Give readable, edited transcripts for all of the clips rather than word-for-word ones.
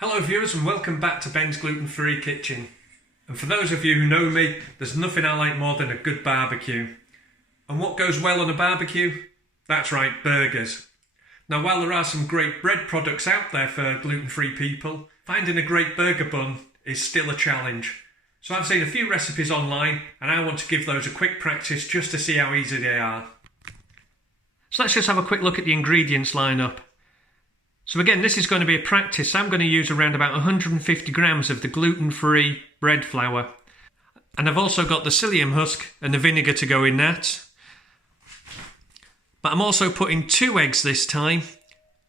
Hello viewers and welcome back to Ben's Gluten-Free Kitchen. And for those of you who know me, there's nothing I like more than a good barbecue. And what goes well on a barbecue? That's right, burgers. Now while there are some great bread products out there for gluten-free people, finding a great burger bun is still a challenge. So I've seen a few recipes online and I want to give those a quick practice just to see how easy they are. So let's just have a quick look at the ingredients lineup. So again, this is going to be a practice. I'm going to use around about 150 grams of the gluten-free bread flour. And I've also got the psyllium husk and the vinegar to go in that. But I'm also putting 2 eggs this time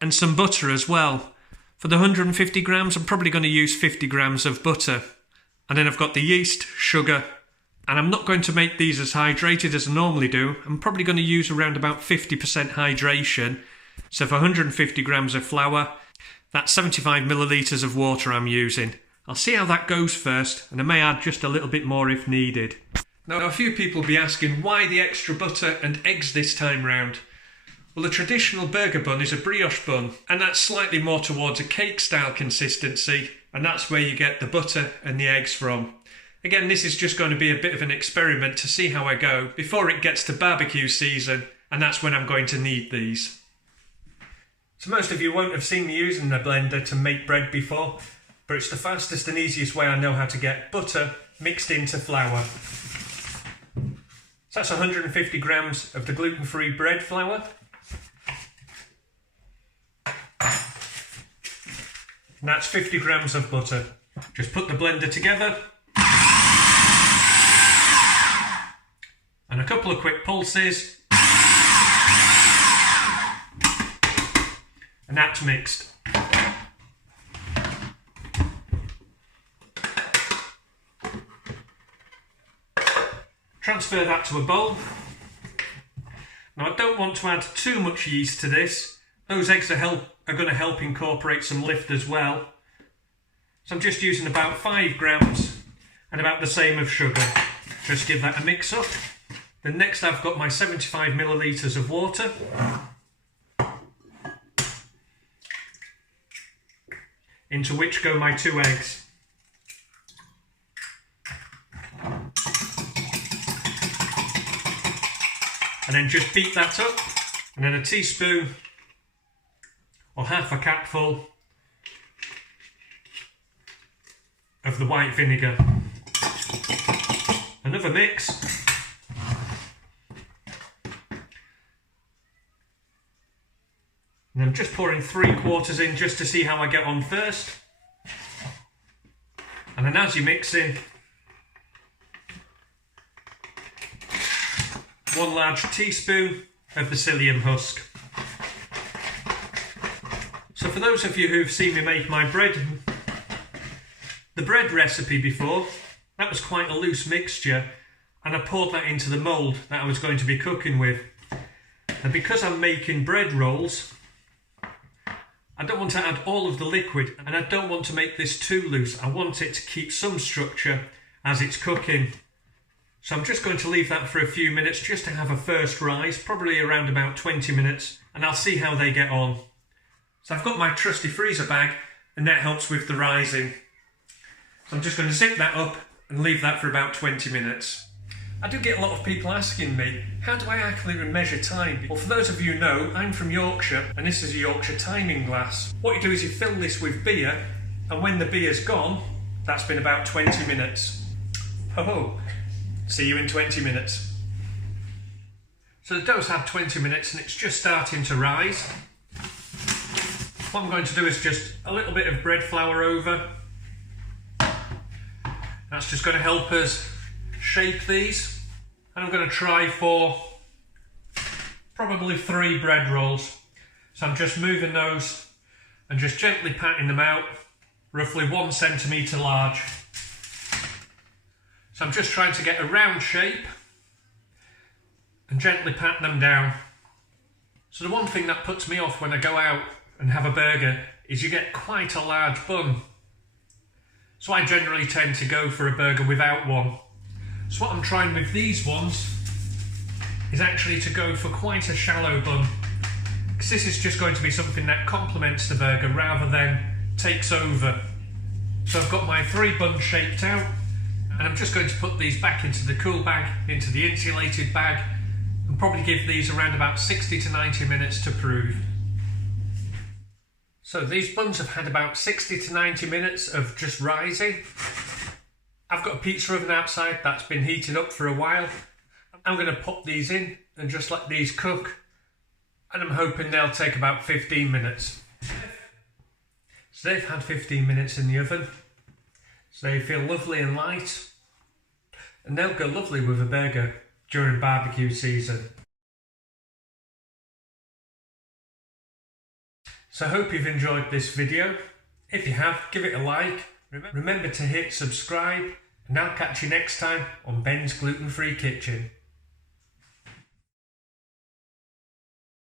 and some butter as well. For the 150 grams, I'm probably going to use 50 grams of butter. And then I've got the yeast, sugar, and I'm not going to make these as hydrated as I normally do. I'm probably going to use around about 50% hydration. So for 150 grams of flour, that's 75 millilitres of water I'm using. I'll see how that goes first, and I may add just a little bit more if needed. Now a few people will be asking why the extra butter and eggs this time round. Well, the traditional burger bun is a brioche bun, and that's slightly more towards a cake style consistency, and that's where you get the butter and the eggs from. Again, this is just going to be a bit of an experiment to see how I go before it gets to barbecue season, and that's when I'm going to need these. So most of you won't have seen me using the blender to make bread before, but it's the fastest and easiest way I know how to get butter mixed into flour. So that's 150 grams of the gluten-free bread flour. And that's 50 grams of butter. Just put the blender together. And a couple of quick pulses. And that's mixed. Transfer that to a bowl. Now I don't want to add too much yeast to this. Those eggs are going to help incorporate some lift as well. So I'm just using about 5 grams and about the same of sugar. Just give that a mix up. Then next I've got my 75 millilitres of water. Into which go my 2 eggs. And then just beat that up. And then a teaspoon or half a cupful of the white vinegar. Another mix. And I'm just pouring 3/4 in just to see how I get on first. And then as you mix in, 1 large teaspoon of the psyllium husk. So for those of you who've seen me make my bread, the bread recipe before, that was quite a loose mixture, and I poured that into the mould that I was going to be cooking with. And because I'm making bread rolls, I don't want to add all of the liquid, and I don't want to make this too loose. I want it to keep some structure as it's cooking. So I'm just going to leave that for a few minutes just to have a first rise, probably around about 20 minutes, and I'll see how they get on. So I've got my trusty freezer bag, and that helps with the rising. So I'm just going to zip that up and leave that for about 20 minutes. I do get a lot of people asking me, how do I accurately measure time? Well, for those of you who know, I'm from Yorkshire, and this is a Yorkshire timing glass. What you do is you fill this with beer, and when the beer's gone, that's been about 20 minutes. Oh, see you in 20 minutes. So the dough's had 20 minutes, and it's just starting to rise. What I'm going to do is just a little bit of bread flour over. That's just going to help us shape these, and I'm going to try for probably 3 bread rolls. So I'm just moving those and just gently patting them out, roughly 1 centimetre large. So I'm just trying to get a round shape and gently pat them down. So the one thing that puts me off when I go out and have a burger is you get quite a large bun. So I generally tend to go for a burger without one. So what I'm trying with these ones is actually to go for quite a shallow bun, because this is just going to be something that complements the burger rather than takes over. So I've got my 3 buns shaped out, and I'm just going to put these back into the cool bag, into the insulated bag, and probably give these around about 60 to 90 minutes to prove. So these buns have had about 60 to 90 minutes of just rising. I've got a pizza oven outside that's been heating up for a while. I'm going to pop these in and just let these cook, and I'm hoping they'll take about 15 minutes. So they've had 15 minutes in the oven, so they feel lovely and light, and they'll go lovely with a burger during barbecue season. So I hope you've enjoyed this video. If you have, give it a like. Remember to hit subscribe, and I'll catch you next time on Ben's Gluten Free Kitchen.